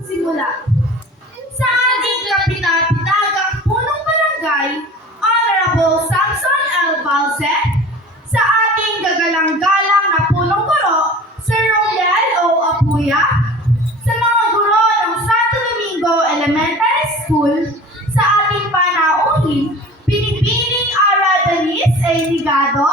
Simula. Sa ating kapitapitagang punong barangay, Honorable Samson L. Balse, sa ating gagalang-galang na punong guro, Sir Romel O. Apuya, sa mga guro ng Santo Domingo Elementary School, sa ating panauhin, Binibining Ara Denise A. Ligado,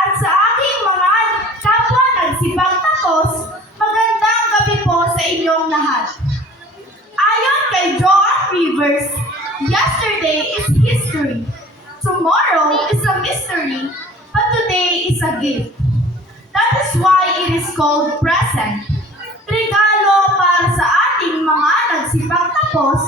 at sa aking mga kapwa nagsipagtapos, magandang gabi po sa inyong lahat. Ayon kay John Rivers, yesterday is history, tomorrow is a mystery, but today is a gift. That is why it is called present. Regalo para sa ating mga nagsipagtapos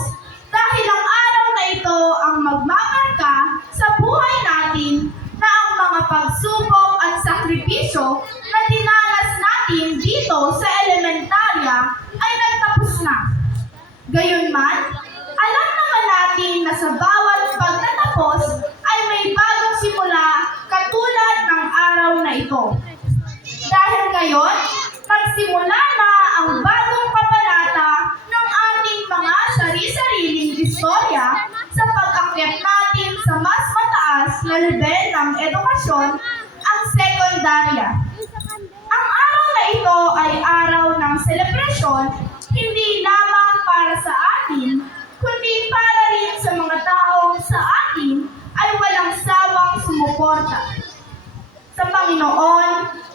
dahil ang araw na ito ang magmamarka sa buhay natin na ang mga pagsubok at sakripisyo na dinanas natin dito sa elementarya ay nagtapos na. Gayunman, alam naman natin na sa bawat pagtatapos ay may bagong simula katulad ng araw na ito. Dahil ngayon, magsimula na ang bagong kabanata ng ating mga sari-sariling istorya sa pag-akyat natin sa mas mataas na level ng edukasyon, ang sekundarya. Ang araw na ito ay araw ng selebrasyon, hindi lamang para sa atin, kundi para rin sa mga taong sa atin ay walang sawang sumuporta. Sa Panginoon,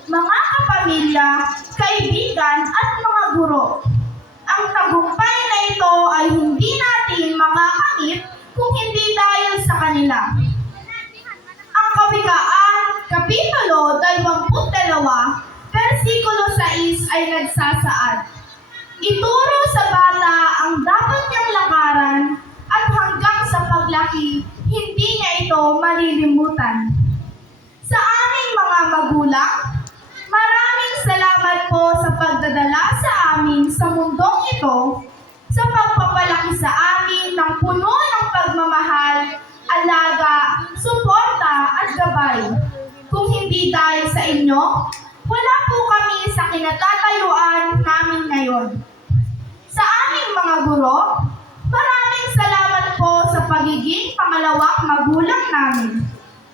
mga kapamilya, kaibigan at mga guro. Ang tagumpay na ito ay hindi natin makakamit kung hindi dahil sa kanila. Ang Kawikaan, Kapitulo 22, versikulo 6 ay nagsasaad. Ituro sa bata ang dapat niyang lakaran at hanggang sa paglaki, hindi niya ito malilimutan. Sa aming mga magulang, maraming salamat po sa pagdadala sa amin sa mundong ito, sa pagpapalaki sa amin ng puno ng pagmamahal, alaga, suporta at gabay. Kung hindi dahil sa inyo, wala po kami sa kinatatayuan namin ngayon. Sa aming mga guro, maraming salamat po sa pagiging pangalawang magulang namin.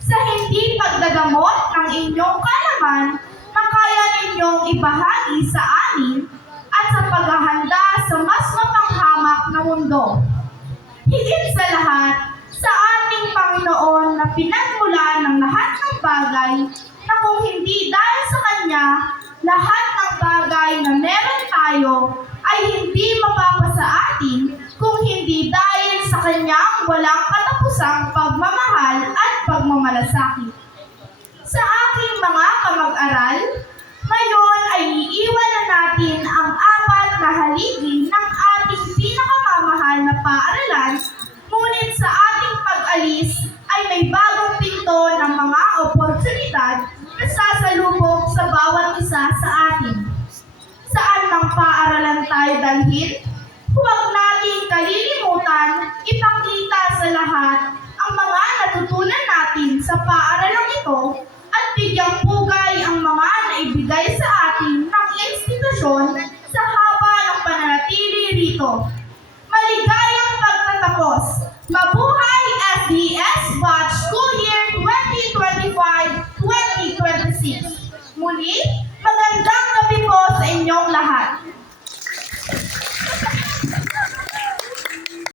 Sa hindi pagdadamot ng inyong kalaman na kaya ninyong ibahagi sa amin at sa paghahanda sa mas mapanghamak na mundo. Higit sa lahat, sa ating Panginoon na pinagmulan ng lahat ng bagay na kung hindi dahil sa Kanya, lahat ng bagay na meron tayo ay hindi mapapasa atin kung hindi dahil sa Kanyang walang katapusang pagmamahal at pagmamalasakit. Sa aking mga kamag-aral, ngayon ay iiwan na natin ang 4 na haligi ng ating pinakamamahal na paaralan, ngunit sa ating pag-alis ay may bagong pinto ng mga oportunidad na sasalubong sa bawat isa sa atin. Saan mang paaralan tayo dalhin, huwag nating kalilimutan ipakita sa lahat ang mga natutunan natin sa paaralang ito at bigyang pugay ang mga naibigay sa atin ng institusyon